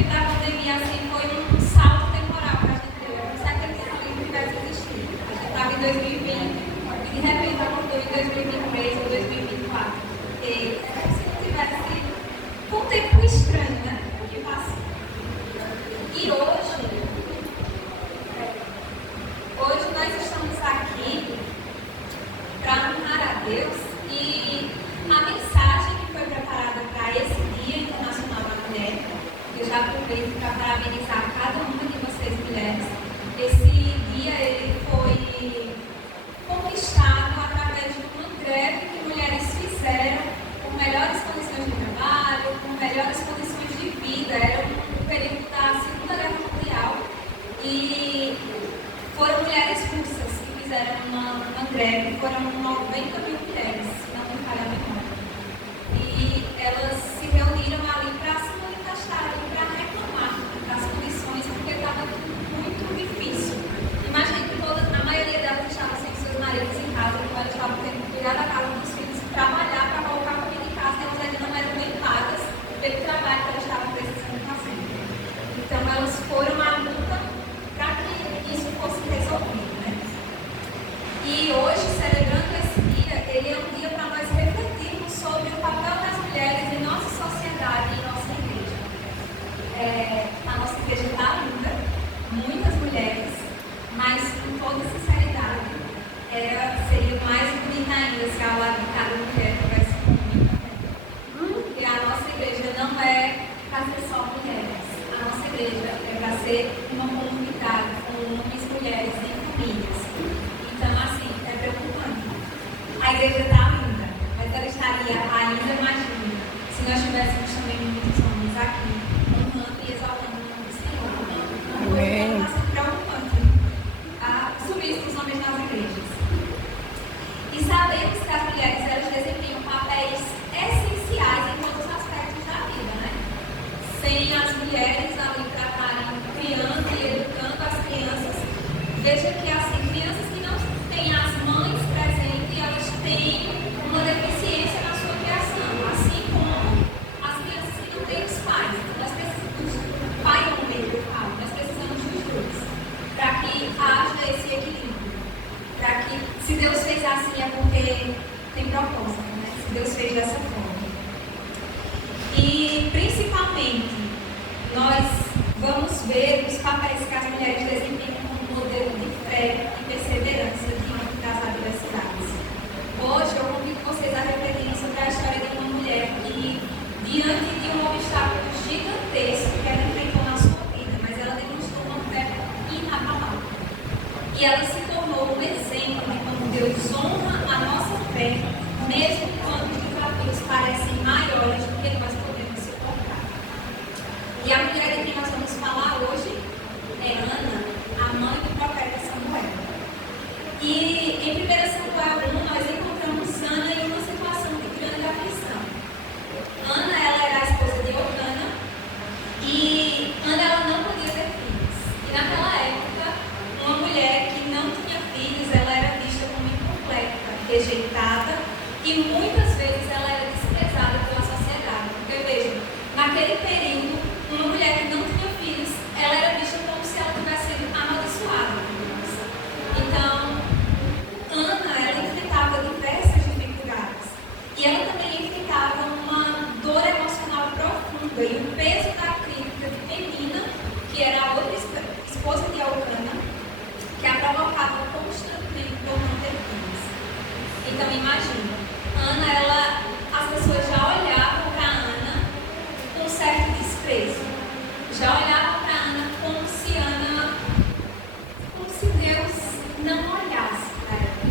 tempo da pandemia, assim, foi um salto temporal para a gente ver. Eu não sei aquele tempo que tivesse existido. A gente estava em 2020 e de repente acordou em 2023 ou 2024. E é como se não tivesse um tempo estranho, né? Que passou. E hoje nós estamos aqui para honrar a Deus e a mensagem que foi preparada para esse Dia Internacional da Mulher, eu já aproveito para parabenizar cada uma de vocês mulheres. Esse dia ele foi conquistado através de uma greve que mulheres fizeram com melhores condições de trabalho, com melhores condições de vida. Era um período da Segunda Guerra Mundial e foram mulheres russas que fizeram uma greve, foram 90 mil mulheres, se não me falha a memória. E elas se reuniram ali para se manifestarem, para reclamar das condições, porque estava muito difícil. Imagine que a maioria delas estavam sem seus maridos em casa, então elas estavam tendo que cuidar da casa dos filhos, trabalhar para colocar comida em casa, e elas ainda não eram bem pagas pelo trabalho que elas estavam precisando fazer. Então elas foram à luta para que isso fosse resolvido, né? E hoje, celebrando esse dia, ele é um dia para nós refletirmos sobre o papel das mulheres em nossa sociedade e em nossa igreja. A nossa igreja está linda, muitas mulheres, mas com toda sinceridade, seria mais bonita ainda se ao lado de cada mulher tivesse comigo. Porque a nossa igreja não é para ser só mulheres. A nossa igreja é para ser uma comunidade com homens, mulheres e famílias. Então, assim, é preocupante. A igreja está linda, mas ela estaria ainda mais linda se nós tivéssemos também muitos homens aqui, honrando e exaltando o nome do Senhor. Uma coisa que está sendo preocupante, subir os homens nas igrejas. E sabemos que as mulheres, elas desempenham papéis essenciais em todos os aspectos da vida, né? Sem as mulheres ali para estarem criando e educando as crianças, veja que assim, crianças que não têm as mães presentes, elas têm uma deficiência na sua criação, assim como as crianças que não têm os pais. Nós precisamos do pai ou meio, nós precisamos dos dois, para que haja esse equilíbrio. Para que, se Deus fez assim, é porque tem propósito, né? Se Deus fez dessa forma. E, principalmente, nós vamos ver os papéis que as mulheres desempenham como modelo de fé e perseverança diante das adversidades. Hoje, eu convido vocês a refletirem sobre a história de uma mulher que, diante de um obstáculo gigantesco que ela enfrentou na sua vida, mas ela demonstrou uma fé inabalável. E ela se tornou um exemplo de como Deus honra a nossa fé, mesmo quando os desafios parecem maiores do que nós podemos suportar. E a mulher de quem nós vamos falar hoje é Ana, a mãe do profeta Samuel. E em 1 Samuel 1 nós encontramos Ana em uma situação de grande aflição. Ana, ela era a esposa de Eucana e Ana, ela não podia ter filhos. E naquela época, uma mulher que não tinha filhos, ela era vista como incompleta, rejeitada e muitas vezes ela era desprezada pela sociedade. Porque veja, naquele período, uma mulher que não tinha filhos, ela era vista como se ela tivesse sido amaldiçoada. Então, Ana, ela enfrentava diversas dificuldades e ela também enfrentava uma dor emocional profunda e o peso da crítica de Penina, que era a outra esposa de Elcana, que a provocava constantemente por não ter filhos. Então, imagina, Ana, as pessoas já olhavam para Ana com certo desprezo, já olhavam para Ana como se Deus não olhasse para ela.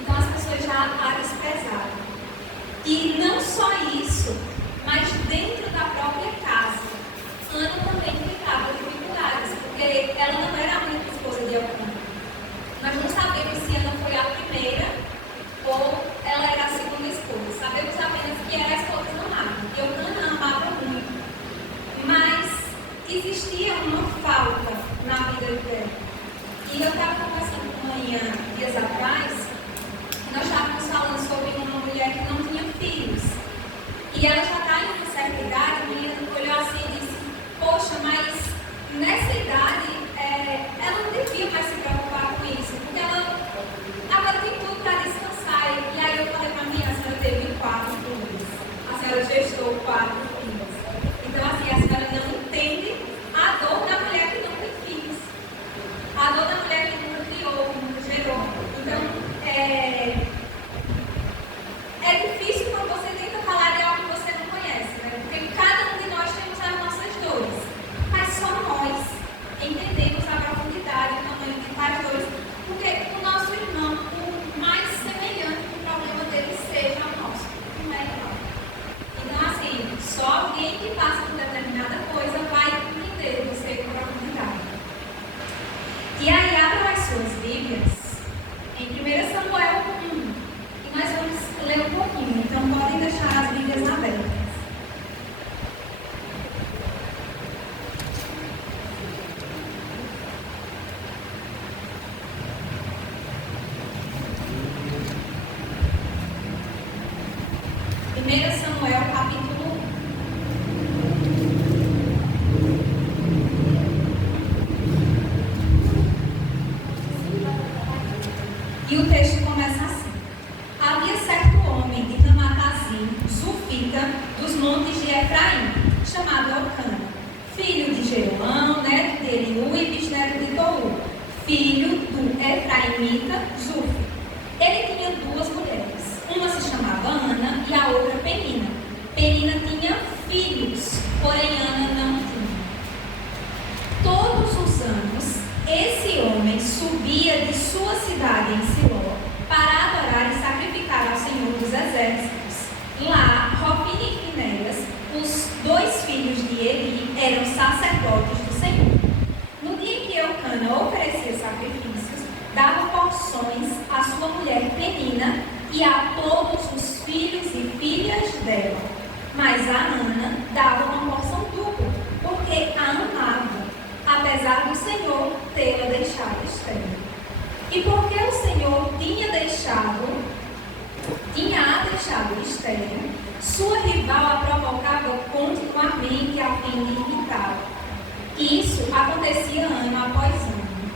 Então, as pessoas já a desprezavam. E não só isso, mas dentro da própria casa, Ana também enfrentava dificuldades, porque ela não era a única esposa de Elcana. Nós não sabemos se Ana foi a primeira ou ela era a segunda esposa. Sabemos apenas que era a esposa amada. Elcana amava muito. Mas existia uma falta na vida dela. E eu estava conversando com a manhã, dias atrás, nós estávamos falando sobre uma mulher que não tinha filhos. E ela já está em uma certa idade, a menina olhou assim e disse, poxa, mas de Eliú e bisneto de Tou, filho do Efraimita Zuf. Ele tinha duas mulheres, uma se chamava Ana e a outra Penina. Penina tinha filhos, porém Ana não tinha. Todos os anos, esse homem subia de sua cidade em Siló para adorar e sacrificar ao Senhor dos Exércitos. Lá, Hofni e Finéias, os dois filhos de Eli, eram sacerdotes do Senhor. No dia em que Eucana oferecia sacrifícios, dava porções à sua mulher Penina e a todos os filhos e filhas dela. Mas a Ana dava uma porção dupla, porque a amava, apesar do Senhor tê-la deixado estéril. E porque o Senhor tinha a deixado estéril, sua rival a provocava continuamente a fim de irritá-la. Isso acontecia ano após ano.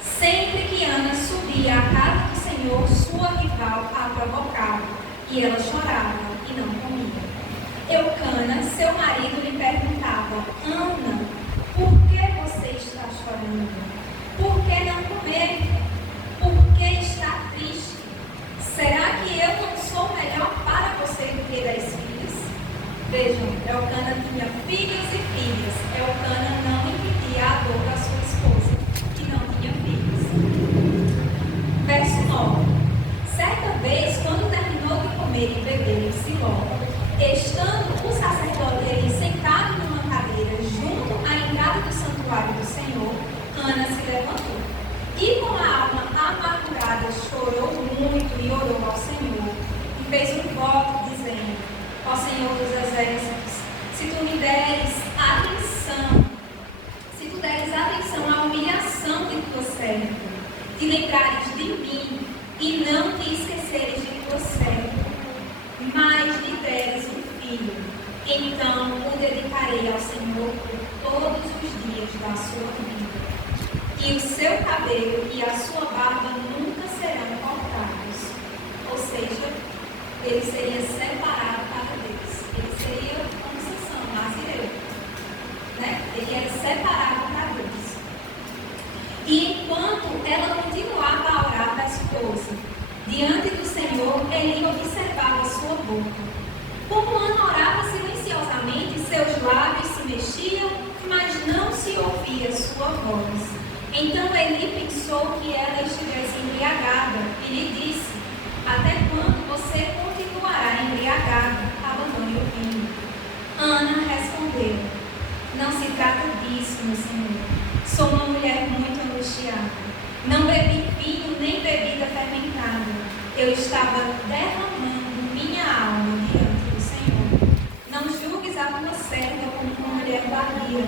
Sempre que Ana subia à casa do Senhor, sua rival a provocava, e ela chorava e não comia. Eucana, seu marido, lhe perguntava: Ana, por que você está chorando? Por que não comer? Por que está triste? Será que eu não sou melhor para você do que 10 filhos? Vejam, Eucana tinha filhos e filhas. Eucana não impedia a dor da sua esposa, que não tinha filhos. Verso 9. Certa vez, quando terminou de comer e beber em Siló, estando o sacerdote Eli sentado numa cadeira junto à entrada do santuário do Senhor, Ana se levantou e com a alma amargurada chorou muito e orou ao Senhor e fez um voto dizendo: ó Senhor dos Exércitos, se tu me deres atenção à humilhação de tua serva, te lembrares de mim e não te esqueceres de tua serva, mas lhe deres um filho, então o dedicarei ao Senhor por todos os dias da sua vida. E o seu cabelo e a sua barba nunca serão cortados. Ou seja, ele seria separado para Deus. Ele seria como Sansão, nazireu. Ele era separado para Deus. E enquanto ela continuava a orar, verso 12, diante do Senhor, Eli observava a sua boca. Como Ana orava silenciosamente, seus lábios se mexiam, mas não se ouvia sua voz. Então Eli pensou que ela estivesse embriagada e lhe disse: até quando você continuará embriagada? Abandone o vinho. Ana respondeu: não se trata disso, meu Senhor. Sou uma mulher muito angustiada. Não bebi vinho nem bebida fermentada. Eu estava derramando minha alma diante do Senhor. Não julgues a tua serva como uma mulher vadia.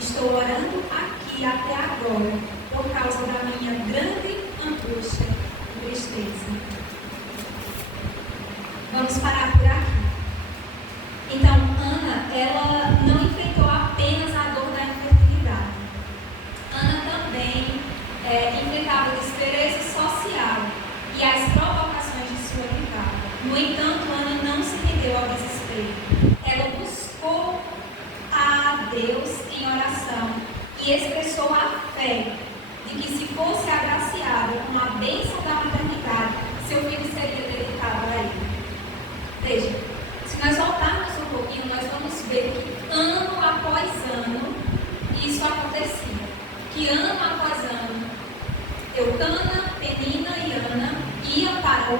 Estou orando aqui até agora, por causa da minha grande angústia e tristeza. Vamos parar por aqui. Então, Ana, ela não enfrentou apenas a dor da infertilidade. Ana também enfrentava o desprezo social e as provocações de sua rival. No entanto, Ana não se rendeu ao desespero. Ela buscou a Deus em oração e expressou a fé de que, se fosse agraciada com a bênção da maternidade, seu filho seria dedicado a ele. Veja, se nós voltarmos um pouquinho, nós vamos ver que ano após ano isso acontecia. Que ano após ano, Eucana, Penina e Ana iam para o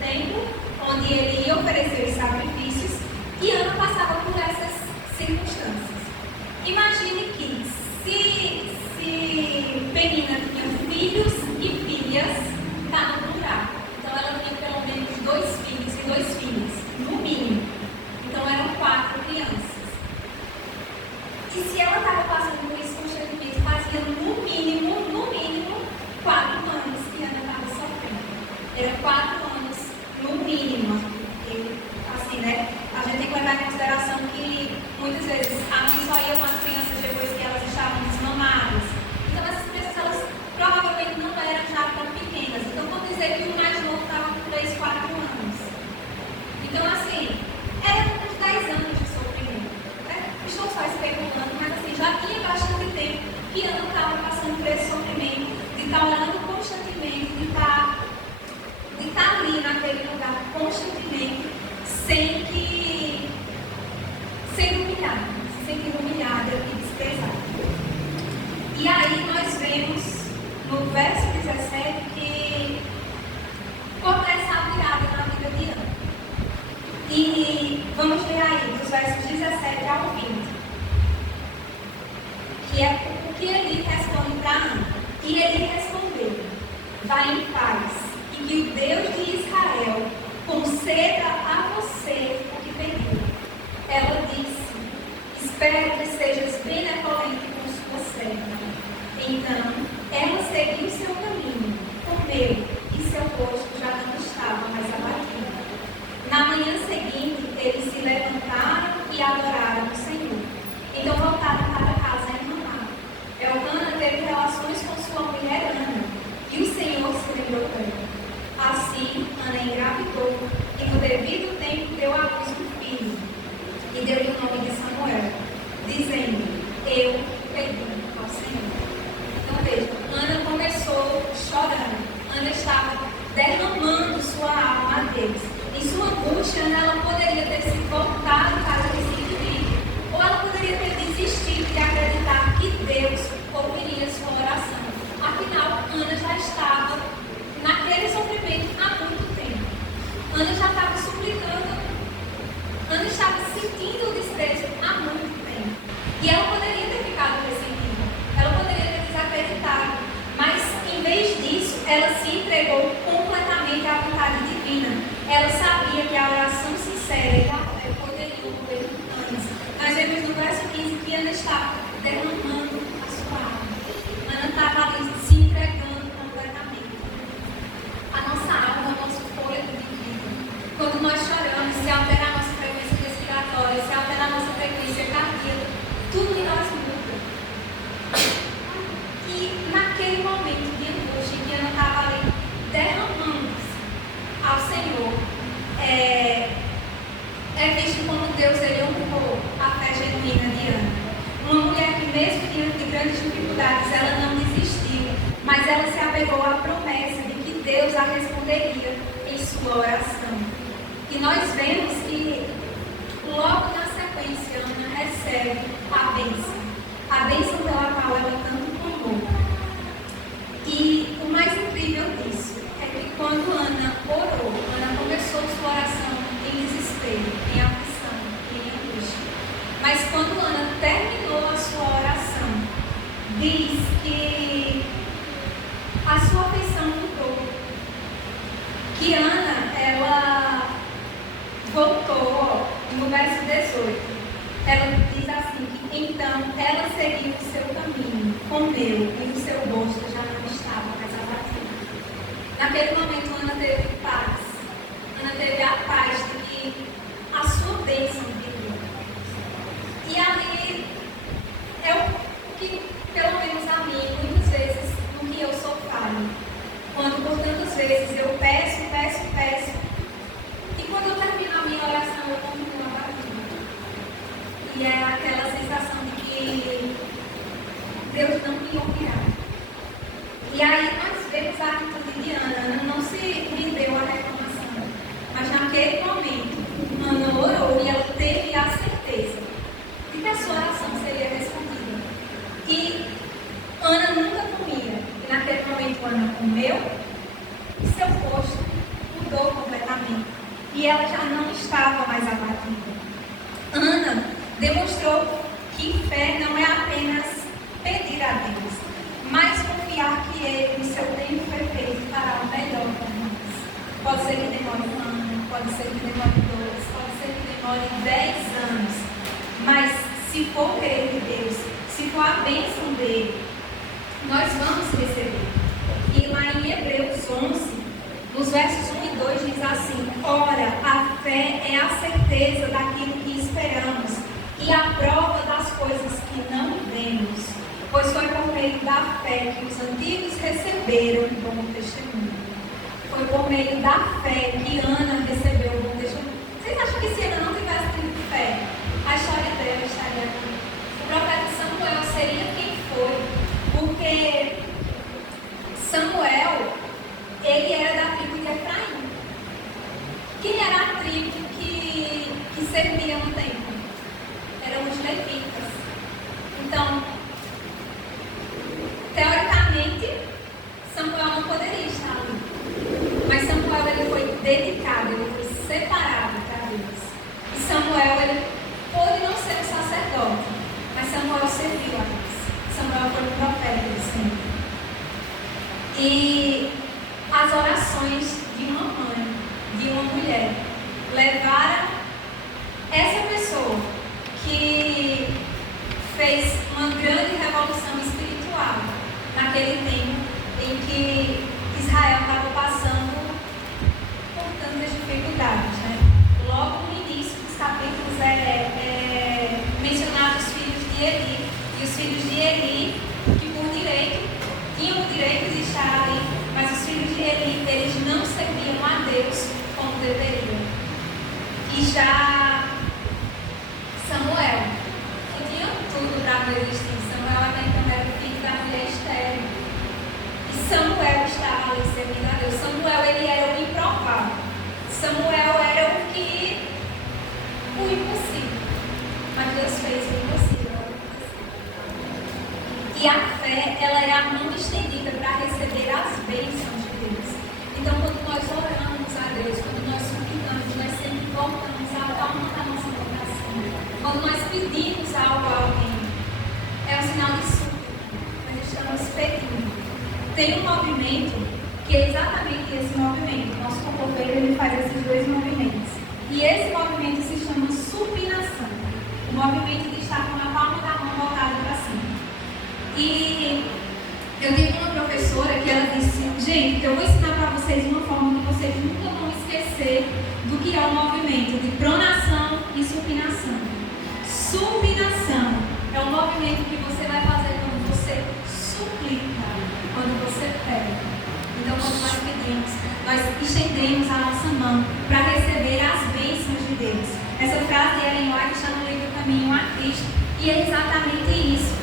templo, onde ele ia oferecer os sacrifícios, e Ana passava por essas circunstâncias. Imagine que se Penina tinha filhos e filhas, está no plural. Então ela tinha pelo menos 2 filhos e 2 filhas, no mínimo. Então eram 4 crianças. E se ela estava passando por isso constantemente, fazia no mínimo 4 anos que Ana estava sofrendo. Eram 4 anos no mínimo. E, assim, a gente tem que levar em consideração que muitas vezes a mãe só ia com as crianças depois que elas estavam desmamadas. Então essas crianças, elas provavelmente não eram já tão pequenas. Então vamos dizer que o mais novo estava com 3, 4 anos. Então assim, era uns 10 anos de sofrimento. Estou só especulando, mas assim, já tinha bastante tempo que Ana estava passando por esse sofrimento, de estar orando constantemente, de estar ali naquele lugar constantemente, sendo humilhada, se sentindo humilhada e desprezada. E aí nós vemos no verso 17 que começa a virada na vida de Ana. E vamos ler aí, dos versos 17 ao 20, que é o que Eli responde para Ana. E ele respondeu: vai em paz, e que o Deus de Israel conceda a você o que pediu. Ela disse: espero que sejas benevolente com sua serva. Então, ela seguiu seu caminho, comeu, e seu rosto já não estava mais abatido. Na manhã seguinte, eles se levantaram e adoraram o Senhor. Então voltaram para casa em Ramá. Elcana teve relações com sua mulher Ana, e o Senhor se lembrou dela. Assim, Ana engravidou, e no devido tempo deu à luz um filho, e deu-lhe o nome de Samuel, dizendo: eu pedi ao Senhor. Então veja, Ana começou chorando. Ana estava derramando sua alma a Deus. Em sua angústia, ela poderia ter se voltado para o ressentimento, ou ela poderia ter desistido de acreditar que Deus ouviria sua oração. Afinal, Ana já estava naquele sofrimento há muito tempo. Ana já estava suplicando, Ana estava sentindo o desprezo há muito tempo. E ela poderia ter ficado ressentida, ela poderia ter desacreditado, mas em vez disso, ela se entregou completamente à vontade divina. Ela sabia que a oração sincera e a fé poderiam mover montanhas. Nós vemos no verso 15 que Ana estava derramando a sua alma. Ana estava ali se entregando completamente. A nossa alma, o nosso fôlego de vida. Quando nós choramos, se altera a nossa frequência respiratória, se altera a nossa frequência cardíaca, tudo em nós muda. E naquele momento de angústia que Ana estava ali derramando-se ao Senhor, é visto como Deus ele honrou a fé genuína de Ana. Uma mulher que mesmo diante de grandes dificuldades, ela não desistiu, mas ela se apegou à promessa de que Deus a responderia em sua oração. E nós vemos que logo na sequência Ana recebe a bênção pela qual ela tanto clamou. E o mais incrível disso é que quando Ana orou, Ana começou sua oração em desespero, em aflição, em angústia. Mas quando Ana terminou a sua oração, diz que a sua aflição mudou. Que Ana, ela voltou, no verso 18, ela diz assim, que então ela seguiu o seu caminho, comeu, e o seu rosto já não estava mais abatido. Naquele momento, Ana teve paz. Ana teve a paz de que a sua bênção viria. E ali é o que, pelo menos a mim, muitas vezes, no que eu sou falha. Quando por tantas vezes eu peço, e quando eu termino a minha oração, eu continuo abatida. E é aquela sensação de que Deus não me ouvirá. E aí nós vemos a atitude de Ana. Ana não se rendeu à reclamação, mas naquele momento, Ana orou e ela teve a certeza de que a sua oração seria respondida. E Ana nunca comia. E naquele momento, Ana comeu e seu rosto mudou completamente. E ela já não estava mais abatida. Ana demonstrou que fé não é apenas pedir a Deus, mas confiar que Ele, no seu tempo perfeito, fará o melhor para nós. Pode ser que demore um ano, pode ser que demore 2, pode ser que demore 10 anos, mas se for o querer de Deus, se for a bênção dele, nós vamos receber. E lá em Hebreus 11, nos versos 1 e 2 diz assim: ora, a fé é a certeza daquilo que esperamos e a prova das coisas que não vemos, pois foi por meio da fé que os antigos receberam o bom testemunho. Foi por meio da fé que Ana recebeu o bom testemunho. Vocês acham que se Ana não tivesse tido fé, a história dela estaria aqui? O profeta Samuel seria quem foi? E as orações de uma mãe, de uma mulher, levaram essa pessoa que fez uma grande revolução espiritual naquele tempo em que Israel estava passando por tantas dificuldades, né? Logo no início dos capítulos é mencionado os filhos de Eli, e os filhos de Eli, que por direito tinham o direito de estar ali, mas os filhos de Eli, eles não serviam a Deus como deveriam. E já Samuel, que tinha tudo para existir. Samuel até então era filho da mulher estéril. E Samuel estava ali servindo a Deus. Samuel, ele era o improvável. Samuel era o impossível. Mas Deus fez o impossível. E a fé, ela é a mão estendida para receber as bênçãos de Deus. Então, quando nós oramos a Deus, quando nós suplicamos, nós sempre voltamos à alma da nossa vocação. Quando nós pedimos algo a alguém, é um sinal de súplica. Nós estamos pedindo. Tem um movimento que é exatamente esse movimento. O nosso companheiro, ele faz esses dois movimentos. E esse movimento se chama supinação. O movimento de estar com a palma da mão voltada para cima. E eu tive uma professora que ela disse: gente, eu vou ensinar para vocês uma forma que vocês nunca vão esquecer do que é o movimento de pronação e supinação. Supinação é um movimento que você vai fazer quando você suplica, quando você pede. Então, quando nós pedimos, nós estendemos a nossa mão para receber as bênçãos de Deus. Essa frase de Ellen White está no livro Caminho a Cristo, e é exatamente isso.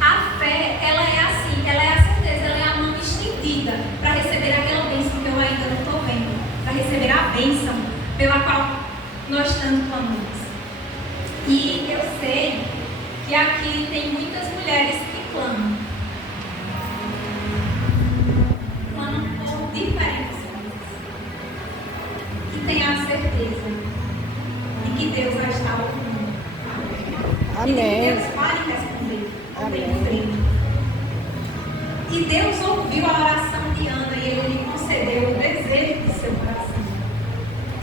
A fé, ela é assim, ela é a certeza, ela é a mão estendida para receber aquela bênção que eu ainda não estou vendo, para receber a bênção pela qual nós tanto clamamos. E eu sei que aqui tem muitas mulheres que clamam. Clamam por diferentes coisas. E tenha a certeza de que Deus vai estar ouvindo. Amém. E que Deus vai responder. Amém. E Deus ouviu a oração de Ana e Ele lhe concedeu o desejo de seu coração.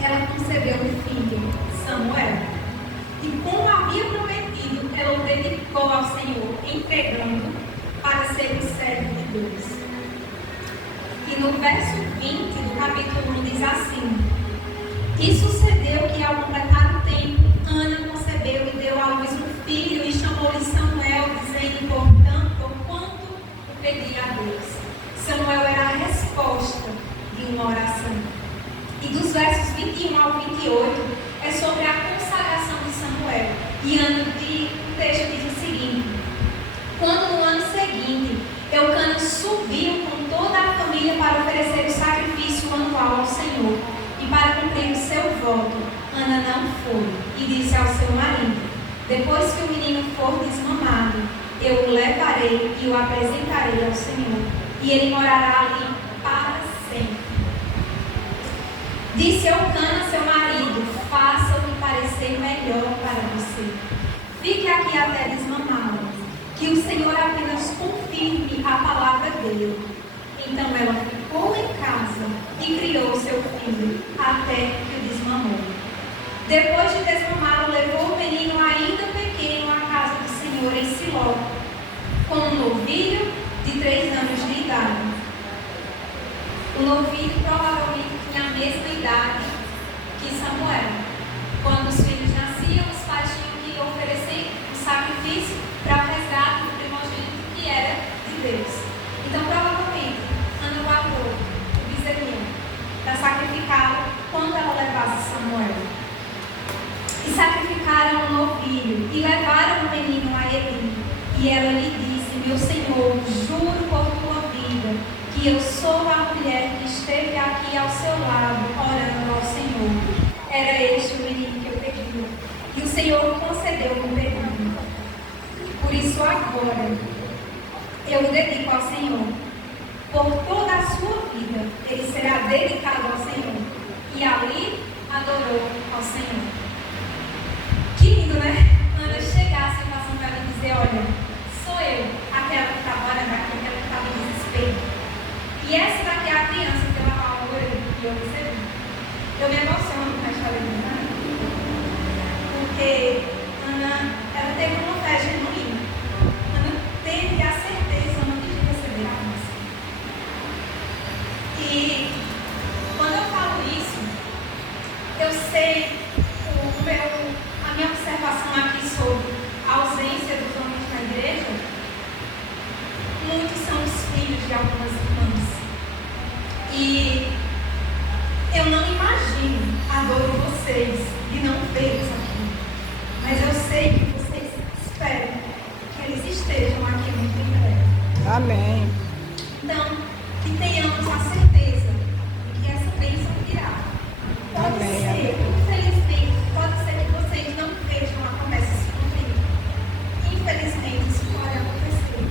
Ela concebeu um filho, Samuel. E como havia prometido, ela o dedicou ao Senhor, entregando para ser o servo de Deus. E no verso 20 do capítulo 1 diz assim: E sucedeu que ao completar o tempo, Ana concebeu e deu à luz um filho e chamou-lhe Samuel, dizendo: porquanto o pedi a Deus. Samuel era a resposta de uma oração. E dos versos 21 ao 28 é sobre a consagração de Samuel. E o texto diz o seguinte: Quando no ano seguinte Eucana subiu com toda a família para oferecer o sacrifício anual ao Senhor e para cumprir o seu voto, Ana não foi e disse ao seu marido: Depois que o menino for desmamado, eu o levarei e o apresentarei ao Senhor, e ele morará ali para sempre. Disse Eucana, seu marido: Faça o que parecer melhor para você. Fique aqui até desmamá-lo, que o Senhor apenas confirme a palavra dele. Então ela ficou em casa e criou seu filho até que o desmamou. Depois de desmamá-lo, levou o menino ainda pequeno à casa do Senhor em Siló, com um novilho de 3 anos de idade. O novilho provavelmente tinha a mesma idade que Samuel. Quando os filhos nasciam, os pais tinham que oferecer um sacrifício para o resgate do primogênito que era de Deus. Então, provavelmente, Ana guardou o bezerrinho para sacrificá-lo quando ela levasse Samuel. E sacrificaram o novilho e levaram o menino a Eli. E ela lhe disse: Meu Senhor, juro por tua vida que eu sou a mulher que esteve aqui ao seu lado, orando ao Senhor. Era este o menino que eu pedi. E o Senhor concedeu o pedido. Por isso agora eu o dedico ao Senhor. Por toda a sua vida ele será dedicado ao Senhor. E ali adorou ao Senhor. Que lindo, né? Ana chegar à situação para lhe dizer: olha, sou eu, aquela que estava orando aqui, aquela que estava em desespero. Amém. Então, que tenhamos a certeza de que essa bênção virá. Pode ser, infelizmente, pode ser que vocês não vejam a promessa se cumprir. Infelizmente, isso pode acontecer.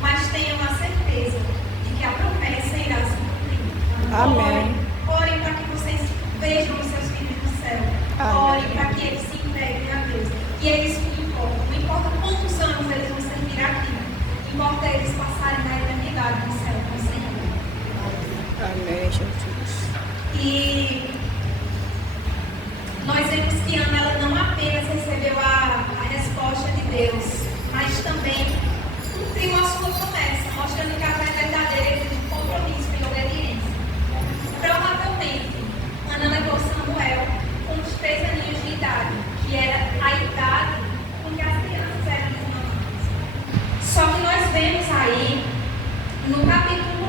Mas tenham a certeza de que a promessa irá se cumprir. Amém. Orem para que vocês vejam os seus filhos no céu. Orem para que eles se entreguem a Deus. E é isso que importa. Não importa quantos anos eles vão servir aqui. Importa eles passarem na eternidade no céu com o Senhor. Amém, Jesus. E nós vemos que Ana ela não apenas recebeu a resposta de Deus, mas também cumpriu a sua promessa, mostrando que a fé verdadeira exige um compromisso e obediência. Provavelmente, Ana levou Samuel com uns 3 aninhos de idade, que era a idade com que as crianças eram desmamadas. Só que nós vemos aí, no capítulo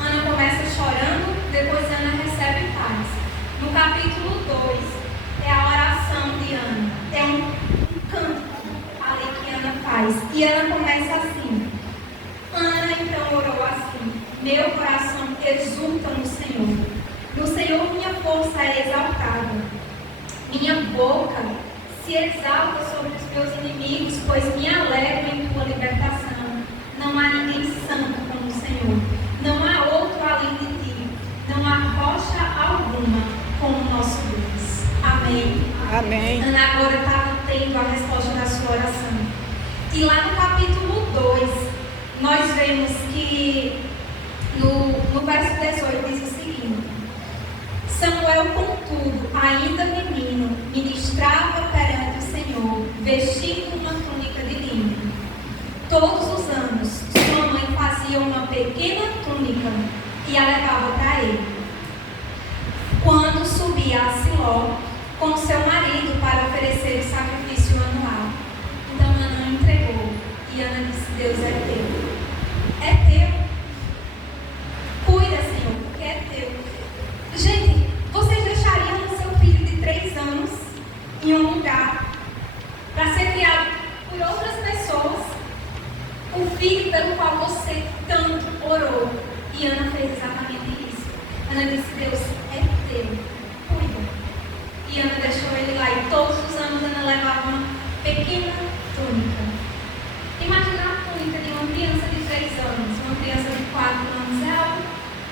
1, Ana começa chorando, depois Ana recebe paz. No capítulo 2, é a oração de Ana. É um cântico ali que Ana faz. E Ana começa assim. Ana então orou assim: meu coração exulta no Senhor. No Senhor minha força é exaltada. Minha boca se exalta sobre os meus inimigos, pois me alegro em tua libertação. Não há ninguém santo como o Senhor. Não há outro além de ti. Não há rocha alguma como o nosso Deus. Amém. Amém. Ana agora estava tendo a resposta da sua oração. E lá no capítulo 2, nós vemos que no verso 18 diz o seguinte: Samuel, contudo, ainda menino, ministrava perante o Senhor, vestindo uma túnica de linho. Todos os anos, sua mãe fazia uma pequena túnica e a levava para ele. Quando subia a Siló com seu marido para oferecer o sacrifício anual. Então Ana entregou e Ana disse: Deus é teu. É teu. Cuida, Senhor, porque é teu. Gente, vocês deixariam o seu filho de 3 anos em um lugar para ser criado por outras pessoas? O filho pelo qual você tanto orou. E Ana fez exatamente isso. Ana disse: Deus é teu, cuida. E Ana deixou ele lá. E todos os anos Ana levava uma pequena túnica. Imagina a túnica de uma criança de 3 anos. Uma criança de 4 anos é algo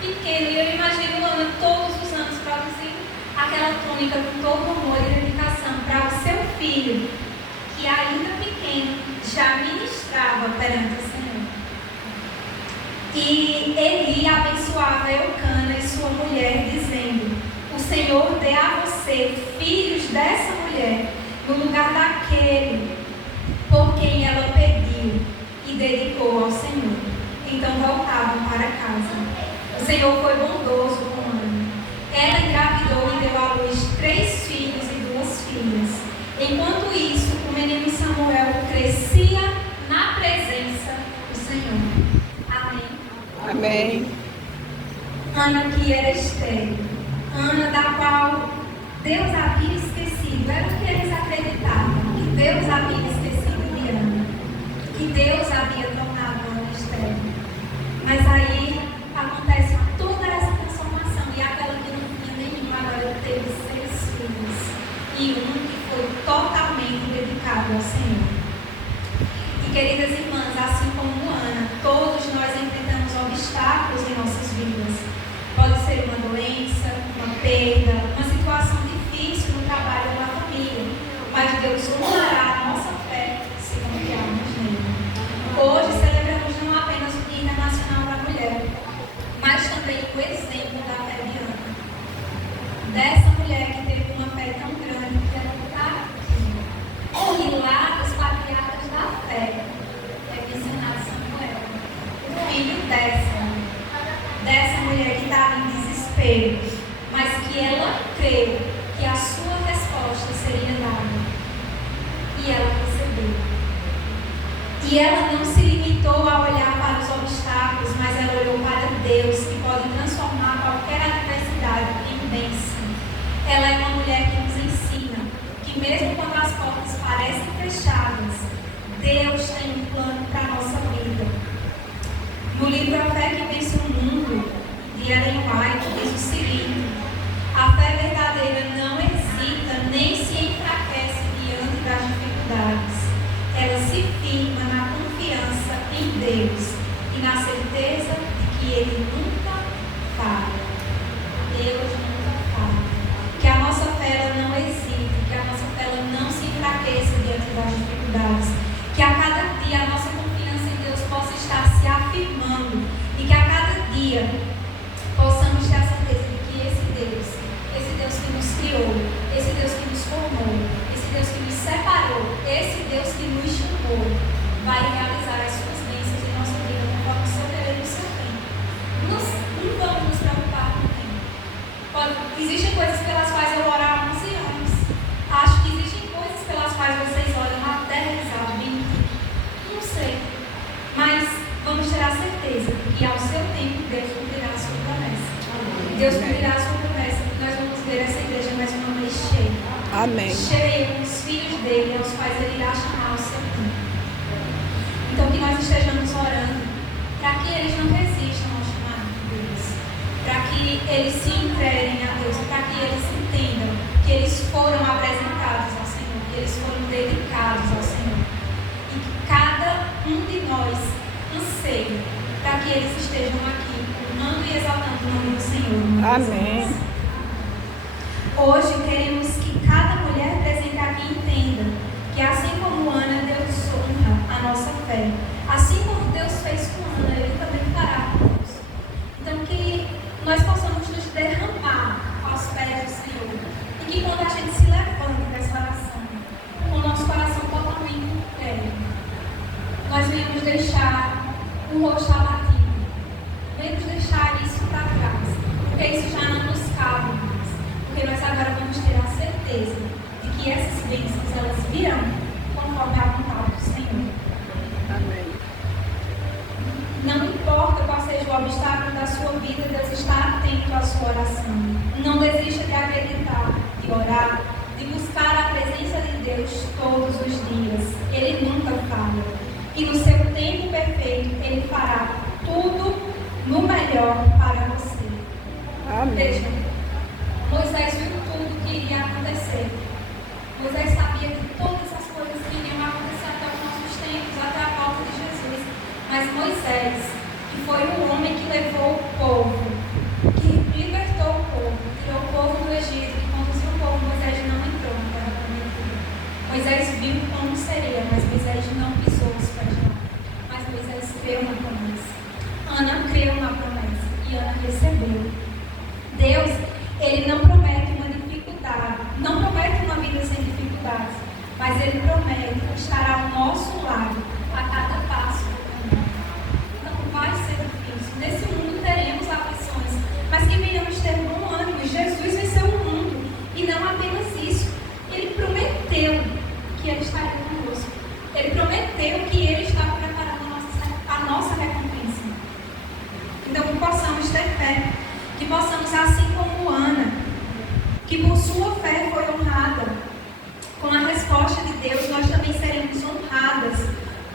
pequeno. E eu imagino Ana todos os anos produzindo aquela túnica com todo amor e dedicação para o seu filho, que ainda pequeno já ministrava perante o Senhor. E Eli abençoava Eucana e sua mulher, dizendo: o Senhor dê a você filhos dessa mulher, no lugar daquele por quem ela pediu e dedicou ao Senhor. Então voltavam para casa. O Senhor foi bondoso com Ana. Ela engravidou e deu à luz 3 filhos e 2 filhas. Enquanto isso, o menino Samuel crescia na presença do Senhor. Amém. Amém. Ana que era estéril. Ana da qual Deus havia esquecido. Era o que eles acreditavam. Que Deus havia esquecido de Ana. Que Deus havia tornado Ana estéril. Mas aí acontece toda essa transformação. E aquela que não tinha nenhum agora teve 6 filhos. E um que foi totalmente dedicado ao Senhor. E queridas irmãs, assim como Ana, todos nós enfrentamos obstáculos em nossas vidas. Pode ser uma doença, uma perda, uma situação difícil no trabalho ou na família. Mas Deus honrará a nossa fé se confiarmos nele. Hoje celebramos não apenas o Dia Internacional da Mulher, mas também o exemplo da fé de Ana. Dessa mulher que teve uma fé tão grande que ela está aqui. E lá dos patriarcas da fé é mencionado Samuel, o filho dessa mulher que estava em desespero, mas que ela creu que a sua resposta seria dada. E ela recebeu. E ela não se limitou a olhar para os obstáculos, mas ela olhou para Deus, que pode transformar qualquer adversidade em bênção. Ela é uma mulher que nos ensina que mesmo quando as portas parecem fechadas, Deus tem um plano para a nossa vida. Ellen White diz o seguinte: a fé verdadeira não hesita nem se enfraquece diante das dificuldades. Ela se firma na confiança em Deus e na certeza de que Ele nunca falha. Deus nunca falha. Que a nossa fé ela não hesite, que a nossa fé ela não se enfraqueça diante das dificuldades. Que a cada dia a nossa confiança em Deus possa estar se afirmando e que a cada dia possamos ter a certeza de que esse Deus que nos criou, esse Deus que nos formou, esse Deus que nos separou, esse Deus que nos chamou, vai realizar as suas bênçãos em nossa vida conforme o seu querer e o seu tempo. Não vamos nos preocupar com o tempo. Existem coisas pelas quais eu oro há 11 anos. Acho que existem coisas pelas quais vocês olham até realizar 20. Não sei. Mas vamos ter a certeza que ao seu tempo Deus cumprirá a sua promessa. Deus cumprirá a sua promessa. Nós vamos ver essa igreja mais uma vez cheia. Amém. Cheia com os filhos dele, aos quais ele irá chamar ao seu tempo. Então que nós estejamos orando para que eles não resistam ao chamado de Deus, para que eles se entreguem a Deus, para que eles entendam que eles foram apresentados ao Senhor, que eles foram dedicados ao Senhor, e que cada um de nós anseia para que eles estejam aqui honrando e exaltando o nome do Senhor. Amém. Hoje queremos que cada mulher presente aqui entenda que assim como Ana, Deus honra a nossa fé. Assim como Deus fez com Ana, Ele também fará conosco. Então que nós possamos nos derramar aos pés do Senhor. E que quando a gente se levanta dessa oração, com o nosso coração totalmente inteiro, nós venhamos deixar o rosto abatido. Venhamos deixar isso para trás. Porque isso já não nos cabe mais. Porque nós agora vamos ter a certeza de que essas bênçãos elas virão conforme a vontade do Senhor. Amém. Não importa qual seja o obstáculo da sua vida, Deus está atento à sua oração. Não desista de acreditar, de orar, de buscar a presença de Deus todos os dias. Ele nunca falha. E no seu tempo perfeito, Ele fará tudo no melhor para você. Amém. Veja, Moisés viu tudo que iria acontecer. Moisés sabia de todas as coisas que iriam acontecer até os nossos tempos, até a volta de Jesus. Mas Moisés, que foi o homem que levou o povo, que libertou o povo, tirou o povo do Egito, que conduziu o povo, Moisés não entrou na terra prometida. Moisés viu como seria, mas Moisés não pisou os pés lá. Mas Moisés creu na promessa. Ana creu na promessa e Ana recebeu. Deus, Ele não promete uma dificuldade, não promete uma vida sem dificuldades, mas Ele promete estar ao nosso lado a cada passo do caminho. Não vai ser difícil. Nesse mundo teremos aflições, mas que venhamos ter bom ânimo. Jesus venceu o mundo. E não apenas isso. Ele prometeu que Ele estaria conosco. Ele prometeu que Ele estava preparando a nossa recompensa. Então que possamos ter fé. Que possamos, assim como Ana, que por sua fé foi honrada, com a resposta de Deus, nós também seremos honradas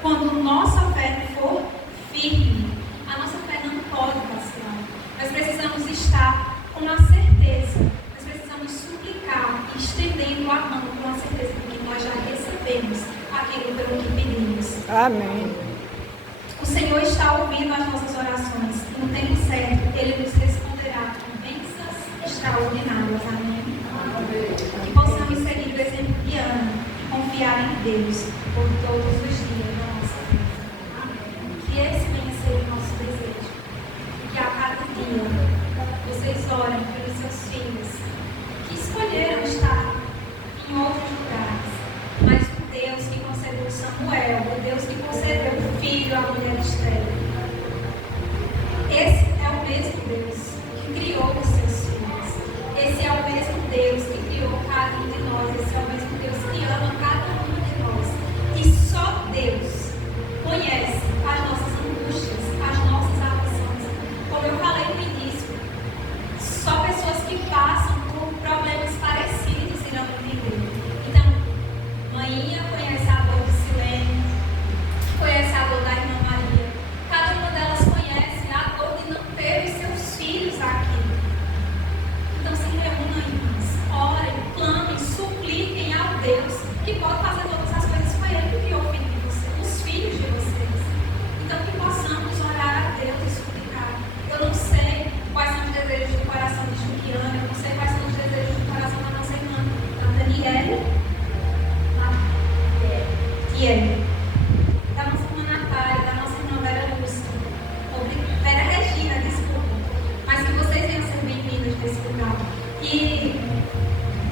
quando nossa fé for firme. A nossa fé não pode vacilar. Nós precisamos estar com a certeza, nós precisamos suplicar, estendendo a mão com a certeza de que nós já recebemos aquilo pelo que pedimos. Amém. O Senhor está ouvindo as nossas orações e no tempo certo Ele nos responderá com bênçãos extraordinárias. Amém? Que possamos seguir o exemplo de Ana e confiar em Deus por todos os dias da nossa vida. Que esse venha ser o nosso desejo. Que a cada dia vocês orem pelos seus filhos que escolheram estar em outros lugares, mas o Deus que concedeu Samuel, o Deus que concedeu o filho à mulher estéril. Esse é o mesmo Deus que criou os seus filhos. Esse é o mesmo Deus que criou cada um de nós. Esse é o mesmo Deus que ama cada um de nós. E só Deus nesse lugar. E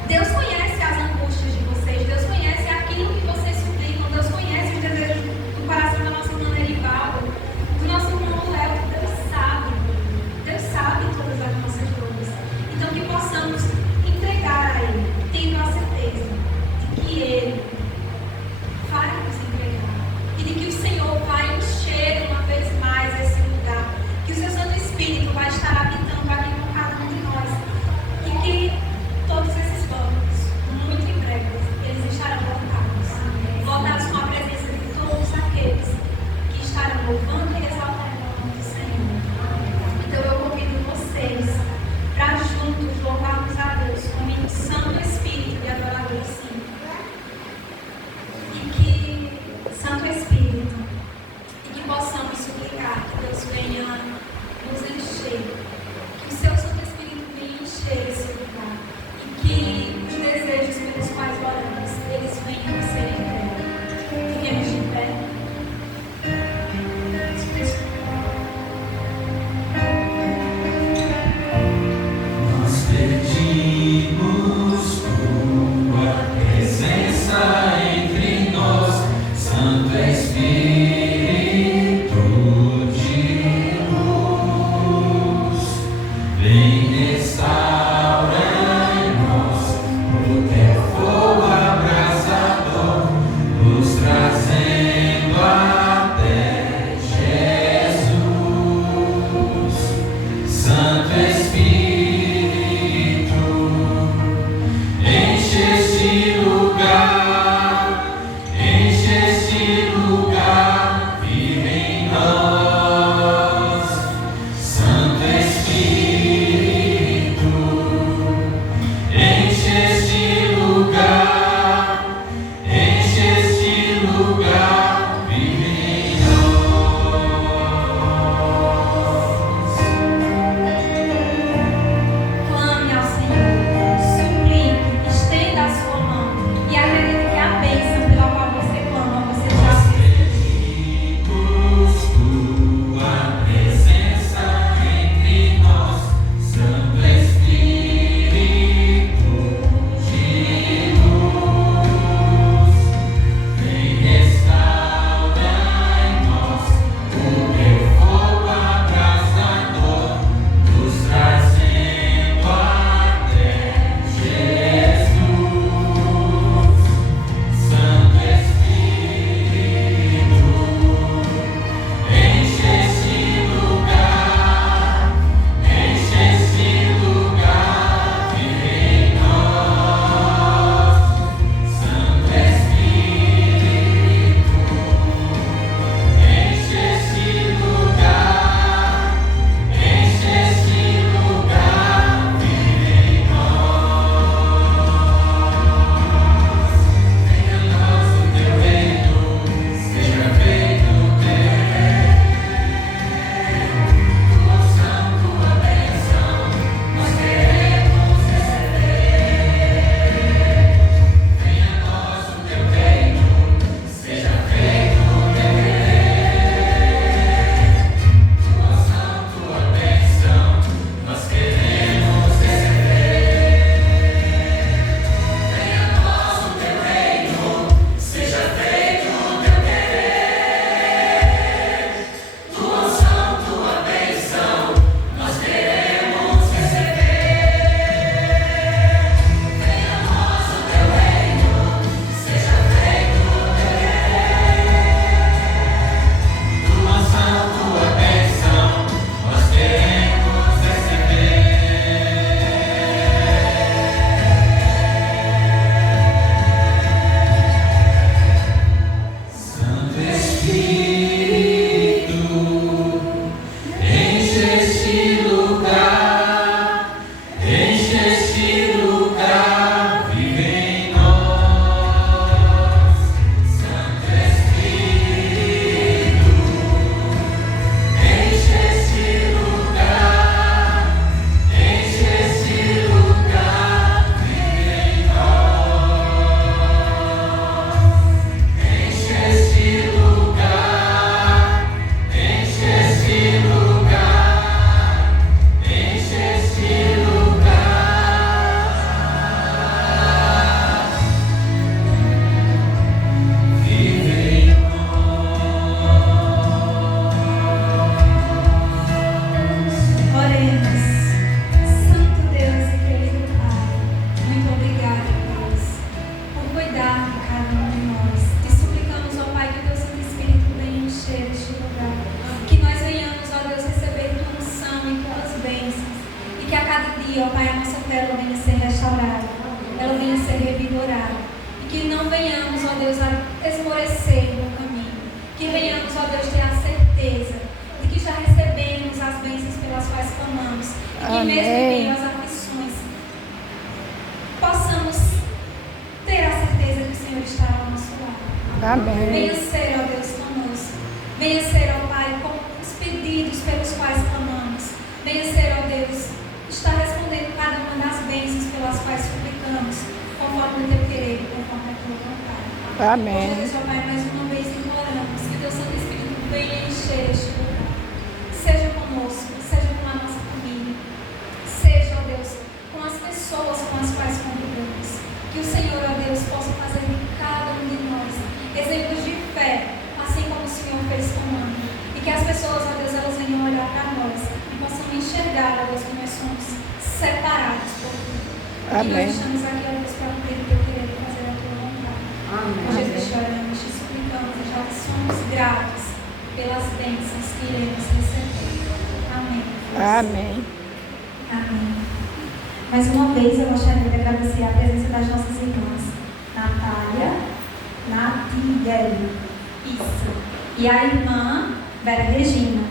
Deus conhece as angústias de vocês, Deus conhece aquilo que vocês suplicam, Deus conhece os desejos do coração da nossa irmã Erivalda, do nosso irmão Léo. Deus sabe todas as nossas dores. Então que possamos entregar a Ele, tendo a certeza de que Ele vai nos entregar e de que o Senhor vai encher uma vez mais esse lugar, que o seu Santo Espírito vai estar habitando aqui com cada um de nós, e que todos esses bancos aqui, ó Pai, a nossa fé ela venha ser restaurada, ela venha ser revigorada. E que não venhamos, ó Deus, a esmorecer no caminho. Que venhamos, ó Deus, ter a certeza de que já recebemos as bênçãos pelas quais clamamos. E que mesmo em meio às aflições, possamos ter a certeza que o Senhor está ao nosso lado. Amém. Venha ser, ó Deus, conosco. Venha ser, ó Pai, com os pedidos pelos quais clamamos. Venha ser, ó Deus, está respondendo cada uma das bênçãos pelas quais suplicamos, conforme o teu querer e conforme a tua vontade. Amém. Ó Deus, ó Pai, mais uma vez imploramos que teu Santo Espírito venha encher este lugar. Seja conosco, seja com a nossa família, seja, ó Deus, com as pessoas com as quais convivemos. Que o Senhor, ó Deus, possa fazer de cada um de nós exemplos de fé, assim como o Senhor fez conosco. E que as pessoas, ó Deus, elas venham olhar para nós e possam enxergar, ó Deus, que nós somos separados por ti. Amém. E nós estamos aqui, ó Deus, para cumprir o teu querer e fazer a tua vontade. Amém. Jesus, te oramos, te suplicamos, já que somos gratos pelas bênçãos que iremos receber. Amém. Amém. Amém. Mais uma vez eu gostaria de agradecer a presença das nossas irmãs Natália, Natiele, isso, e a irmã Vera Regina.